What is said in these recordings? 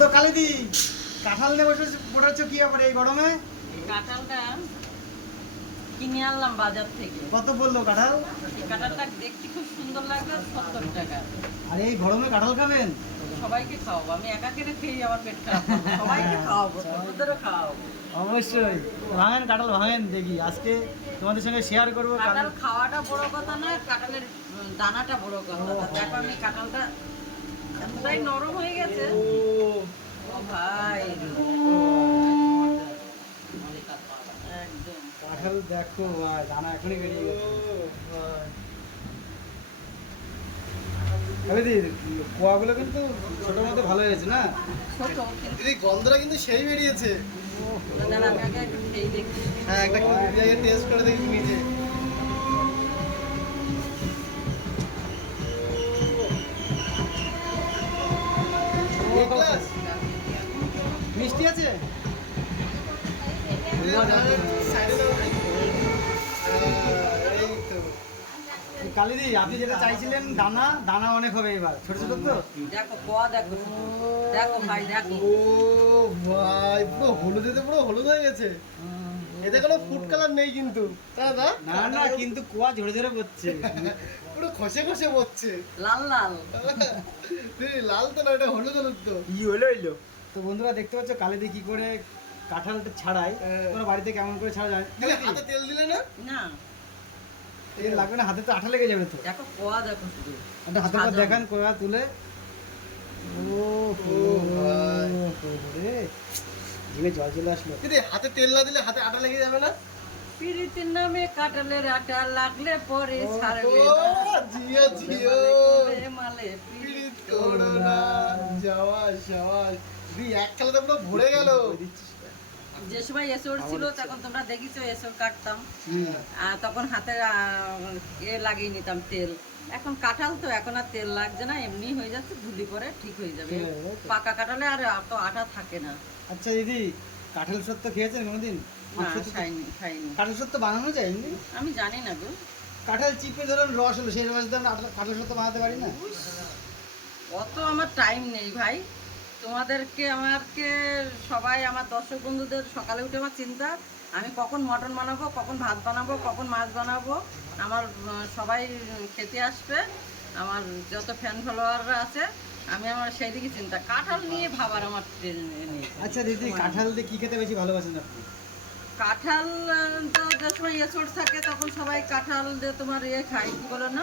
তো কালিদি কাঁঠাল নিয়ে বসে পড়েছ কি ব্যাপারে এই গরমে? কাঁঠালটা কিনে আনলাম বাজার থেকে। কত বলল কাঁঠাল? কাঁঠালটা দেখতে খুব সুন্দর লাগল সত্তর টাকা। আর এই গরমে কাঁঠাল খাবেন? সবাইকে খাওয়াবো আমি একা কেটে খেয়ে আমার পেট খারাপ। সবাইকে খাওয়াবো ছোটদেরও খাওয়াবো। অবশ্যই। ভাঙেন কাঁঠাল ভাঙেন দেখি। আজকে তোমাদের সঙ্গে শেয়ার করব কাঁঠাল খাওয়াটা বড় কথা নয় কাঁঠালের দানাটা বড় কথা। দেখো আমি কাঁঠালটা এতটাই নরম হয়ে গেছে। ও ভাই। একদম। কাঁঠাল দেখো ভাই দানা এখনই বেরিয়ে গেছে। কোয়াগুলো কিন্তু ছোটোর মধ্যে ভালো হয়েছে না? ছোট। দিদি গন্ধটা কিন্তু সেই বেরিয়েছে। হ্যাঁ একটা টেস্ট করে দেখি নিজে। মিষ্টি আছে। কালিদি আপনি যেটা চাইছিলেন দানা দানা অনেক হবে এবার। ছোট ছোট তো? দেখো কোয়া দেখো। দেখো ভাই দেখো। ও ভাই পুরো হলুদেতে পুরো হলুদ হয়ে গেছে। এতে কোনো ফুড কালার নেই কিন্তু। তাই না? না না কিন্তু কুয়া ঝরে ঝরে পড়ছে পুরো খসে খসে পড়ছে লাল লাল। লাল তো না এটা হলুদ হলুদ তো। ই হলো হইল তো বন্ধুরা দেখতে পাচ্ছ কালিদি কি করে কাঁঠালটা ছাড়াই। তোমরা বাড়িতে কেমন করে ছাড়া যায়? হাতে তেল দিলে না? না। তেল লাগবে না হাতে তো আঠা লেগে যাবে তো। দেখো কোয়া দেখো শুধু। একটা হাতে করে দেখান কোয়া তুলে। ও ও রে জিভে জল চলে আসলো। দিদি হাতে তেল না দিলে হাতে আটা লেগে যাবে না? পিরিতির নামে কাটালের আটা লাগলে পরে ছাড়বে না। জিও জিও। মালে মালে পিরিত পিরিত করো না যাওয়াস যাওয়াস দিদি এক খেলাতে পুরো ভরে গেল। যে সময় এসর ছিল তখন তোমরা দেখিছো এসর কাটতাম। তখন হাতে এ লাগিয়ে নিতাম তেল। এখন কাঁঠাল তো এখন আর তেল লাগছে না এমনি হয়ে যাচ্ছে ধুলি পরে ঠিক হয়ে যাবে। হয়ে তো। পাকা কাঁঠালে আর অত আটা থাকে না। আচ্ছা দিদি কাঁঠাল সত্য খেয়েছেন কোনোদিন? না খাইনি খাইনি। কাঁঠাল সত্য বানানো যায় এমনি? আমি জানি না গো। কাঁঠাল চিপে ধরুন রস হলো সেই রস আটা- কাঁঠাল সত্য বানাতে পারি না। অত আমার টাইম নেই ভাই। তোমাদেরকে আমাকে সবাই আমার দর্শক বন্ধুদের সকালে উঠে আমার চিন্তা আমি কখন মটন বানাবো কখন ভাত বানাবো কখন মাছ বানাবো আমার সবাই খেতে আসবে আমার যত ফ্যান ফলোয়াররা আছে আমি আমার সেই দিকে চিন্তা। কাঁঠাল নিয়ে ভাবার আমার আচ্ছা দিদি কাঁঠাল দিয়ে কি খেতে বেশি ভালোবাসেন আপনি? কাঁঠাল তো যে সময় এঁচড় থাকে তখন সবাই কাঁঠাল যে তোমার ইয়ে খায় কি বলো না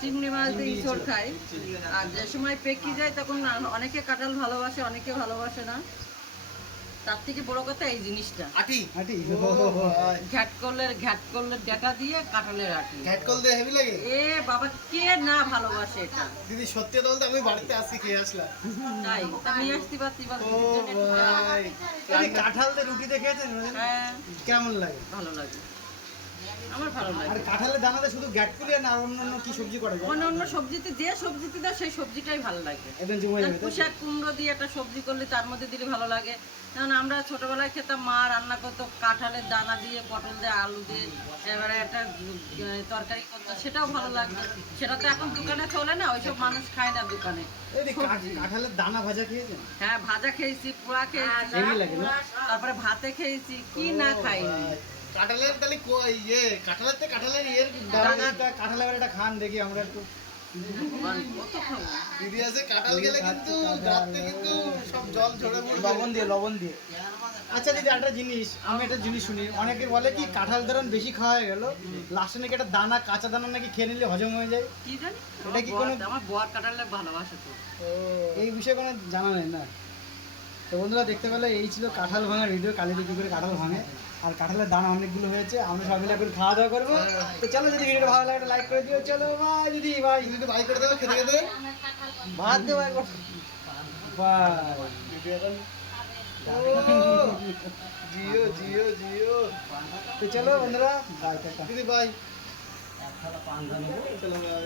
চিংড়ি মাছ দিয়ে এঁচড় খায়। আর যে সময় পেকি যায় তখন অনেকে কাঁঠাল ভালোবাসে অনেকে ভালোবাসে না। তার থেকে বড় কথা এই জিনিসটা। আটি। আটি। ঘ্যাট করলে ঘ্যাট করলে ডেটা দিয়ে কাঁঠালের আটি। ঘ্যাট করলে দিয়ে হেভি লাগে। এ বাবা কে না ভালোবাসে এটা? দিদি সত্যি বলতে আমি বাড়িতে আসি খেয়ে আসলাম। তাই? আমি নিয়ে আসতে পারতি বা ও ভাই। দিদি কাঁঠাল দিয়ে রুটি দেখেছেন খেয়েছেন? হ্যাঁ। কেমন লাগে? ভালো লাগে। আমার ভালো আর কাঁঠালের দানাতে শুধু গ্যাটকুলি আর কি সবজি করা? যায় অন্য অন্য সবজিতে যে সবজিতে সেই সবজিটাই ভালো লাগে। একদম জমে যাবে তাই পুষাক কুমড়ো দিয়ে একটা সবজি করলে তার মধ্যে দিলে ভালো লাগে। কারণ আমরা ছোটবেলায় খেতাম মা রান্না করতো কাঁঠালের দানা দিয়ে পটল দিয়ে আলু দিয়ে এবারে একটা তরকারি করতো সেটাও ভালো লাগতো। সেটা তো এখন দোকানে চলে না ওইসব মানুষ খায় না দোকানে। কাঁঠালের দানা ভাজা খেয়েছেন হ্যাঁ ভাজা খেয়েছি পোড়া খেয়েছি। তারপরে ভাতে খেয়েছি কি না খাইনি কাঁঠালের তাহলে কো- ইয়ে কাঁঠালের তো কাঁঠালের ইয়ের কাঁঠালের একটা খান দেখি আমরা একটু। দিদি আছে কাঁঠাল গেলে কিন্তু রাত্রে কিন্তু সব জল ঝরে পড়বে। লবণ দিয়ে লবণ দিয়ে। আচ্ছা দিদি একটা জিনিস আমি একটা জিনিস শুনি। অনেকে বলে কি কাঁঠাল ধরুন বেশি খাওয়া হয়ে গেল? লাস্টে নাকি একটা দানা কাঁচা দানা নাকি খেয়ে নিলে হজম হয়ে যায়? কি জানি? এটা কি কোনো- আমার বর কাটালে ভালোবাসে তো। এই বিষয়ে কোনো জানা নেই না? তো বন্ধুরা দেখতে পেলে এই ছিল কাঁঠাল ভাঙার ভিডিও কালী বিক্রি করে কাঁঠাল ভাঙে। আর কাঁঠালের দানা অনেকগুলো হয়েছে আমরা সব মিলে এখন খাওয়া দাওয়া করব। তো চলো যদি ভিডিওটা ভালো লাগে লাইক করে দিও। চলো বাই দিদি ভাই দিদি ভাই করে দেবো খেতে খেতে। ভাত দেবো একবার দিদি জিও জিও জিও তো চলো বন্ধুরা বাই টাটা। দিদি বাই চলো বাই